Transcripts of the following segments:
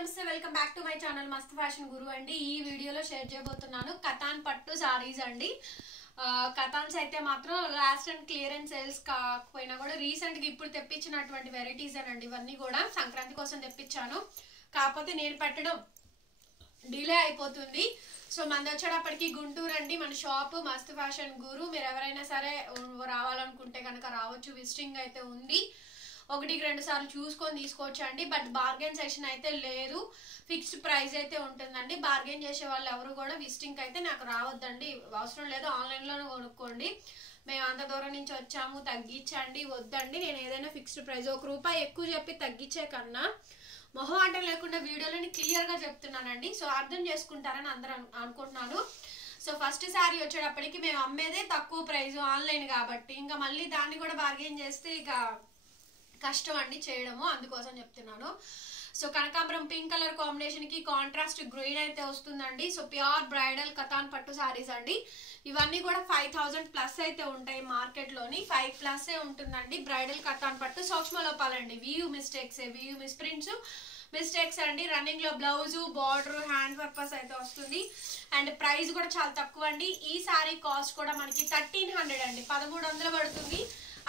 నమస్తే welcome back to my channel మస్త్ fashion గురు అండి. ఈ వీడియోలో షేర్ చేయబోతున్నాను కతాన్ పట్టు సారీస్ అండి. కతాన్స్ అయితే మాత్రం లాస్ట్ అండ్ క్లియరెన్స్ సేల్స్ కాకపోయినా కూడా రీసెంట్ గా ఇప్పుడు తెప్పించినటువంటి వెరైటీస్ అండి. ఇవన్నీ కూడా సంక్రాంతి కోసం తెప్పించాను. కాకపోతే నేను పెట్టడం డిలే అయిపోతుంది. సో మంది వచ్చేటప్పటికి గుంటూరు అండి. మన షాప్ మస్త్ ఫ్యాషన్ గురు. మీరు ఎవరైనా సరే రావాలనుకుంటే కనుక రావచ్చు. విజిటింగ్ అయితే ఉంది. 1-2 సార్లు చూసుకొని తీసుకోవచ్చు అండి. బట్ బార్గెన్ సెషన్ అయితే లేదు. ఫిక్స్డ్ ప్రైస్ అయితే ఉంటుందండి. బార్గెన్ చేసే వాళ్ళు ఎవరు కూడా విజిటింగ్ అయితే నాకు రావద్దండి. అవసరం లేదు, ఆన్లైన్లోనే కొనుక్కోండి. మేము అంత దూరం నుంచి వచ్చాము, తగ్గించండి వద్దండి. నేను ఏదైనా ఫిక్స్డ్ ప్రైస్ ₹1 ఎక్కువ చెప్పి తగ్గించే కన్నా మొహమాటం లేకుండా వీడియోలని క్లియర్గా చెప్తున్నానండి. సో అర్థం చేసుకుంటారని అందరూ అనుకుంటున్నాను. సో ఫస్ట్ శారీ వచ్చేటప్పటికి మేము అమ్మేదే తక్కువ ప్రైస్ ఆన్లైన్ కాబట్టి ఇంకా మళ్ళీ దాన్ని కూడా బార్గెన్ చేస్తే ఇక కష్టం అండి చేయడము, అందుకోసం చెప్తున్నాను. సో కనకాంబరం పింక్ కలర్ కాంబినేషన్ కి కాంట్రాస్ట్ గ్రీన్ అయితే వస్తుందండి. సో ప్యూర్ బ్రైడల్ కతాన్ పట్టు సారీస్ అండి. ఇవన్నీ కూడా 5000 ప్లస్ అయితే ఉంటాయి మార్కెట్ లోని. 5+ ఉంటుందండి బ్రైడల్ కతాన్ పట్టు. సూక్ష్మ లోపాలండి, few mistakes, few misprints mistakes అండి. రన్నింగ్ లో బ్లౌజ్, బార్డర్, హ్యాండ్ పర్పస్ అయితే వస్తుంది. అండ్ ప్రైస్ కూడా చాలా తక్కువ అండి. ఈ సారీ కాస్ట్ కూడా మనకి 1300 అండి, 1300 పడుతుంది.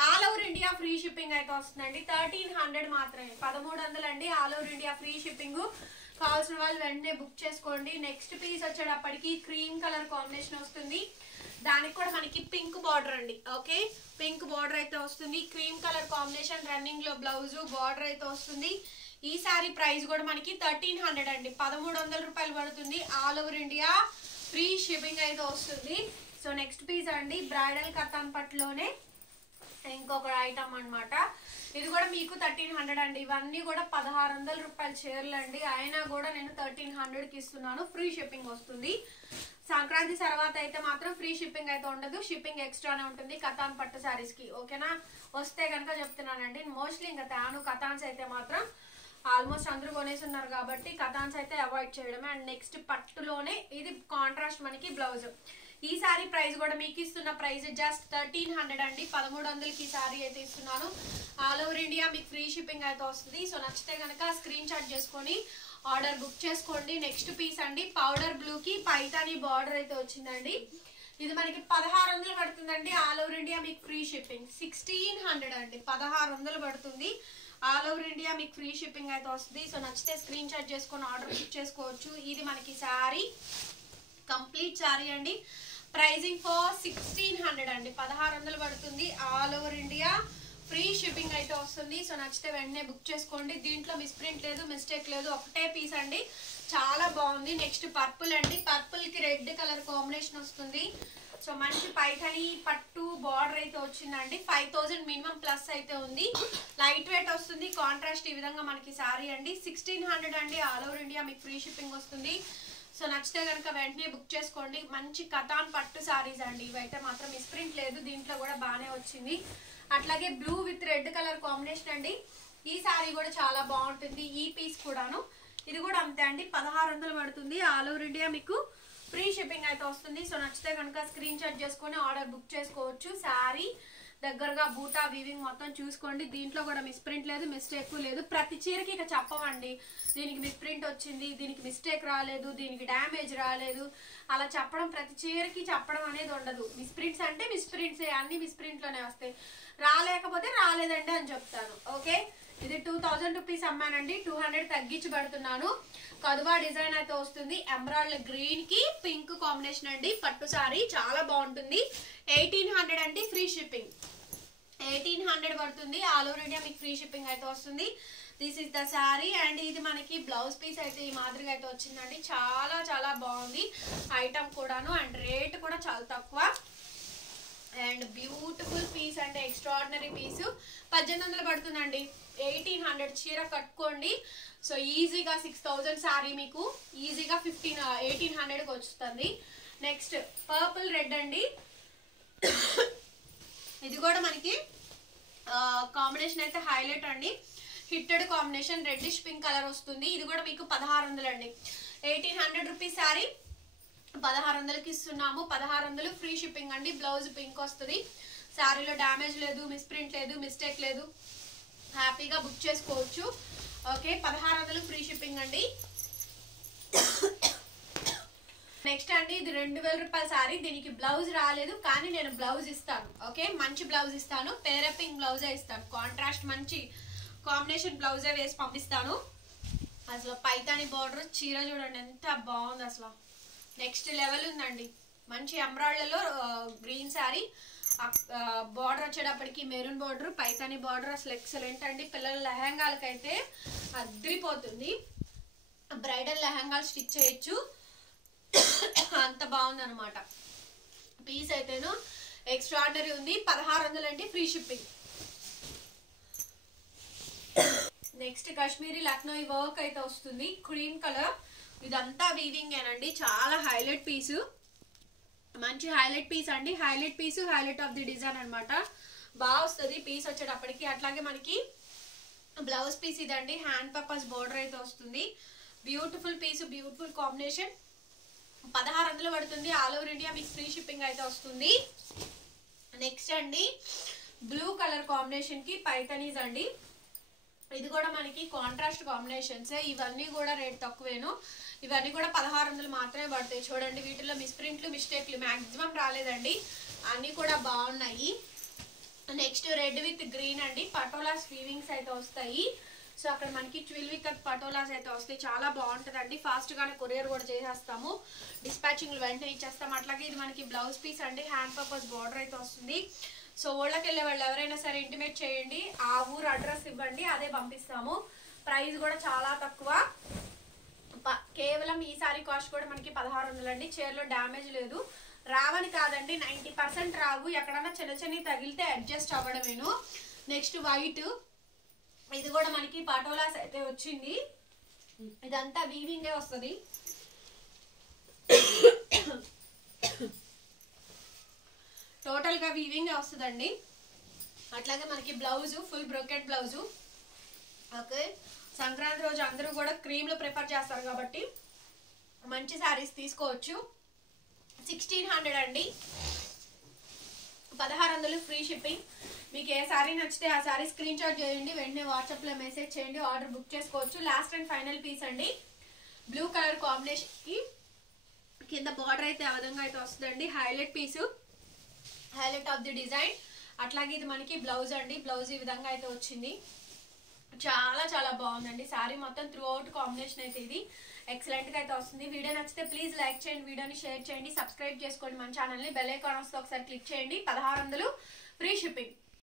All over India free shipping అయితే వస్తుందండి. 1300 మాత్రమే, 1300 అండి. All over India free shipping. కావాల్సిన వాళ్ళు వెంటనే బుక్ చేసుకోండి. నెక్స్ట్ పీస్ వచ్చేటప్పటికి క్రీమ్ కలర్ కాంబినేషన్ వస్తుంది. దానికి కూడా మనకి పింక్ బార్డర్ అండి. ఓకే, పింక్ బార్డర్ అయితే వస్తుంది. క్రీమ్ కలర్ కాంబినేషన్, రన్నింగ్ లో బ్లౌజ్, బార్డర్ అయితే వస్తుంది. ఈ సారీ ప్రైస్ కూడా మనకి 1300 అండి, 1300 రూపాయలు పడుతుంది. All over India free shipping అయితే వస్తుంది. సో నెక్స్ట్ పీస్ అండి బ్రైడల్ కతాన్ పట్టులోనే ఇంకొక ఐటమ్ అన్నమాట. ఇది కూడా మీకు 1300 అండి. ఇవన్నీ కూడా 1600 రూపాయల చీరలు అండి. అయినా కూడా నేను 1300కి ఇస్తున్నాను. ఫ్రీ షిప్పింగ్ వస్తుంది. సంక్రాంతి తర్వాత అయితే మాత్రం ఫ్రీ షిప్పింగ్ అయితే ఉండదు, షిప్పింగ్ ఎక్స్ట్రానే ఉంటుంది కతాన్ పట్టు సారీస్ కి. ఓకేనా, వస్తే కనుక చెప్తున్నానండి. మోస్ట్లీ ఇంకా తాను కతాన్స్ అయితే మాత్రం ఆల్మోస్ట్ అందరూ కొనేసి ఉన్నారు కాబట్టి కతాన్స్ అయితే అవాయిడ్ చేయడమే. అండ్ నెక్స్ట్ పట్టులోనే ఇది కాంట్రాస్ట్ మనకి బ్లౌజ్. ఈ సారీ ప్రైస్ కూడా మీకు ఇస్తున్న ప్రైస్ జస్ట్ 1300 అండి, 1300కి ఈ సారీ అయితే ఇస్తున్నాను. ఆల్ ఓవర్ ఇండియా మీకు ఫ్రీ షిప్పింగ్ అయితే వస్తుంది. సో నచ్చితే కనుక స్క్రీన్ షాట్ చేసుకొని ఆర్డర్ బుక్ చేసుకోండి. నెక్స్ట్ పీస్ అండి పౌడర్ బ్లూ కి పైతాని బార్డర్ అయితే వచ్చిందండి. ఇది మనకి 1600 పడుతుందండి. ఆల్ ఓవర్ ఇండియా మీకు ఫ్రీ షిప్పింగ్ 1600 అండి, 1600 పడుతుంది. ఆల్ ఓవర్ ఇండియా మీకు ఫ్రీ షిప్పింగ్ అయితే వస్తుంది. సో నచ్చితే స్క్రీన్ షాట్ చేసుకొని ఆర్డర్ బుక్ చేసుకోవచ్చు. ఇది మనకి శారీ కంప్లీట్ శారీ అండి. ప్రైజింగ్ ఫర్ 1600 అండి, 1600 పడుతుంది. All over India free shipping అయితే వస్తుంది. సో నచ్చితే వెంటనే బుక్ చేసుకోండి. దీంట్లో మిస్ప్రింట్ లేదు, మిస్టేక్ లేదు, ఒకటే పీస్ అండి. చాలా బాగుంది. నెక్స్ట్ పర్పుల్ అండి. పర్పుల్ కి రెడ్ కలర్ కాంబినేషన్ వస్తుంది. సో మంచి పైథాని పట్టు బార్డర్ అయితే వచ్చిందండి. 5000 మినిమం ప్లస్ అయితే ఉంది. లైట్ వెయిట్ వస్తుంది. కాంట్రాస్ట్ ఈ విధంగా మనకి సారీ అండి. 1600 అండి. ఆల్ ఓవర్ ఇండియా మీకు ఫ్రీ షిప్పింగ్ వస్తుంది. సో నచ్చితే కనుక వెంటనే బుక్ చేసుకోండి. మంచి కతాన్ పట్టు సారీస్ అండి. ఇవైతే మాత్రం మిస్ప్రింట్ లేదు, దీంట్లో కూడా బాగానే వచ్చింది. అట్లాగే blue with red colour combination అండి. ఈ సారీ కూడా చాలా బాగుంటుంది. ఈ పీస్ కూడాను ఇది కూడా అంతే అండి, 1600 పడుతుంది. ఆల్ ఓవర్ ఇండియా మీకు ఫ్రీ షిప్పింగ్ అయితే వస్తుంది. సో నచ్చితే కనుక స్క్రీన్ షాట్ చేసుకొని ఆర్డర్ బుక్ చేసుకోవచ్చు. శారీ దగ్గరగా బూటా వీవింగ్ మొత్తం చూసుకోండి. దీంట్లో కూడా మిస్ప్రింట్ లేదు, మిస్టేక్ లేదు. ప్రతి చీరకి ఇక చెప్పమండి దీనికి మిస్ప్రింట్ వచ్చింది, దీనికి మిస్టేక్ రాలేదు, దీనికి డ్యామేజ్ రాలేదు, అలా చెప్పడం ప్రతి చీరకి చెప్పడం అనేది ఉండదు. మిస్ప్రింట్స్ అంటే మిస్ప్రింట్స్, అన్ని మిస్ప్రింట్లోనే వస్తాయి. రాలేకపోతే రాలేదండి అని చెప్తాను. ఓకే, ఇది 2000 రూపీస్ అమ్మానండి, 200 తగ్గించి పెడుతున్నాను. కదువా డిజైన్ అయితే వస్తుంది. ఎమరాల్డ్ గ్రీన్ కి పింక్ కాంబినేషన్ అండి. పట్టు సారీ చాలా బాగుంటుంది. 1800 అండి, ఫ్రీ షిప్పింగ్ 1800 పడుతుంది. ఆల్ ఓవర్ ఇండియా మీకు ఫ్రీ షిప్పింగ్ అయితే వస్తుంది. This is the sari. And ఇది మనకి బ్లౌజ్ పీస్ అయితే ఈ మాదిరిగా అయితే వచ్చిందండి. చాలా చాలా బాగుంది ఐటమ్ కూడాను. అండ్ రేట్ కూడా చాలా తక్కువ. అండ్ బ్యూటిఫుల్ పీస్ అంటే ఎక్స్ట్రాడినరీ పీసు. 1800 పడుతుందండి. 1800 చీర కట్టుకోండి. సో ఈజీగా 6000 శారీ మీకు ఈజీగా 1800కి వస్తుంది. నెక్స్ట్ పర్పుల్ రెడ్ అండి. ఇది కూడా మనకి కాంబినేషన్ అయితే హైలైట్ అండి. Hitted combination, reddish pink colour వస్తుంది. ఇది కూడా మీకు 1600 అండి. 1800 రూపీస్ శారీ 1600కి ఇస్తున్నాము. 1600 ఫ్రీ షిప్పింగ్ అండి. బ్లౌజ్ పింక్ వస్తుంది. శారీలో డ్యామేజ్ లేదు, మిస్ప్రింట్ లేదు, మిస్టేక్ లేదు. హ్యాపీగా బుక్ చేసుకోవచ్చు. ఓకే 1600 ఫ్రీ షిప్పింగ్ అండి. నెక్స్ట్ అండి ఇది 2000 రూపాయల సారీ. దీనికి బ్లౌజ్ రాలేదు కానీ నేను బ్లౌజ్ ఇస్తాను. ఓకే మంచి బ్లౌజ్ ఇస్తాను, పేరపింగ్ బ్లౌజే ఇస్తాను, కాంట్రాస్ట్ మంచి కాంబినేషన్ బ్లౌజే వేసి పంపిస్తాను. అసలు పైతాని బార్డర్ చీర చూడండి ఎంత బాగుంది, అసలు నెక్స్ట్ లెవెల్ ఉందండి. మంచి ఎంబ్రాయిడరీలో గ్రీన్ శారీ, బార్డర్ వచ్చేటప్పటికి మెరూన్ బార్డర్, పైతాని బార్డర్ అసలు ఎక్సలెంట్ అండి. పిల్లల లెహంగాలకైతే అద్రిపోతుంది, బ్రైడల్ లెహంగాలు స్టిచ్ చేయొచ్చు, అంత బాగుంది అనమాట. పీస్ అయితేను ఎక్స్ట్రాడినరీ ఉంది. 1600 అండి free shipping. Next Kashmiri Lucknowi work అయితే వస్తుంది, క్రీమ్ కలర్. ఇదంతా వీవింగ్ ఏనండి, చాలా హైలైట్ పీసు, మంచి హైలైట్ పీస్ అండి. Highlight piece, highlight of the design అనమాట. బాగా వస్తుంది పీస్ వచ్చేటప్పటికి. అట్లాగే మనకి బ్లౌజ్ పీస్ ఇదండి, హ్యాండ్ పర్పస్ బోర్డర్ అయితే వస్తుంది. బ్యూటిఫుల్ పీసు, బ్యూటిఫుల్ కాంబినేషన్. 1600 పడుతుంది. ఆల్ ఓవర్ ఇండియా మీకు ఫ్రీ షిప్పింగ్ అయితే వస్తుంది. నెక్స్ట్ అండి బ్లూ కలర్ కాంబినేషన్ కి పైతనీస్ అండి. ఇది కూడా మనకి కాంట్రాస్ట్ కాంబినేషన్స్. ఇవన్నీ కూడా రేట్ తక్కువేను, ఇవన్నీ కూడా 1600 మాత్రమే పడతాయి. చూడండి వీటిలో మిస్ప్రింట్లు మిస్టేక్లు మ్యాక్సిమం రాలేదండి, అన్నీ కూడా బాగున్నాయి. నెక్స్ట్ రెడ్ విత్ గ్రీన్ అండి, పటోలాస్ వీవింగ్స్ అయితే వస్తాయి. సో అక్కడ మనకి 12 కట్ పటోలాస్ అయితే వస్తాయి, చాలా బాగుంటుందండి. ఫాస్ట్ గానే కొరియర్ కూడా చేసేస్తాము, డిస్పాచింగ్ వెంటనే ఇచ్చేస్తాము. అట్లాగే ఇది మనకి బ్లౌజ్ పీస్ అండి, హ్యాండ్ పర్పస్ బార్డర్ అయితే వస్తుంది. సో ఊళ్ళకి వెళ్ళే వాళ్ళు ఎవరైనా సరే ఇంటిమేట్ చేయండి, ఆ ఊరు అడ్రస్ ఇవ్వండి, అదే పంపిస్తాము. ప్రైస్ కూడా చాలా తక్కువ, కేవలం ఈ సారీ కాస్ట్ కూడా మనకి 1600 అండి. చీరలో డ్యామేజ్ లేదు, రావని కాదండి 90% రావు, ఎక్కడన్నా చిన్న చిన్న తగిలితే అడ్జస్ట్ అవ్వడమేను. నెక్స్ట్ వైట్, ఇది కూడా మనకి పటోలాస్ అయితే వచ్చింది, ఇదంతా వీవింగే వస్తుంది. టోటల్ గా వీవింగ్ వస్తుందండి. అట్లాగే మనకి blouse full brocade blouse. Okay Sankranti రోజు అందరూ కూడా క్రీమ్లు ప్రిఫర్ చేస్తారు కాబట్టి మంచి శారీస్ తీసుకోవచ్చు. 1600 అండి, 1600 ఫ్రీ షిప్పింగ్. మీకు ఏ శారీ నచ్చితే ఆ శారీ స్క్రీన్ షాట్ చేయండి, వెంటనే వాట్సాప్లో మెసేజ్ చేయండి, ఆర్డర్ బుక్ చేసుకోవచ్చు. లాస్ట్ అండ్ ఫైనల్ పీస్ అండి, బ్లూ కలర్ కాంబినేషన్కి కింద బార్డర్ అయితే ఆ విధంగా అయితే వస్తుందండి. Highlight piece, highlight of the design. అట్లాగే ఇది మనకి బ్లౌజ్ అండి, బ్లౌజ్ ఈ విధంగా అయితే వచ్చింది, చాలా చాలా బాగుందండి. శారీ మొత్తం త్రూ అవుట్ కాంబినేషన్ అయితే ఇది ఎక్సలెంట్ గా అయితే వస్తుంది. వీడియో నచ్చితే ప్లీజ్ లైక్ చేయండి, వీడియోని షేర్ చేయండి, సబ్స్క్రైబ్ చేసుకోండి మన ఛానల్ని, బెల్ ఐకాన్ వస్తే ఒకసారి క్లిక్ చేయండి. 1600 ఫ్రీ షిప్పింగ్.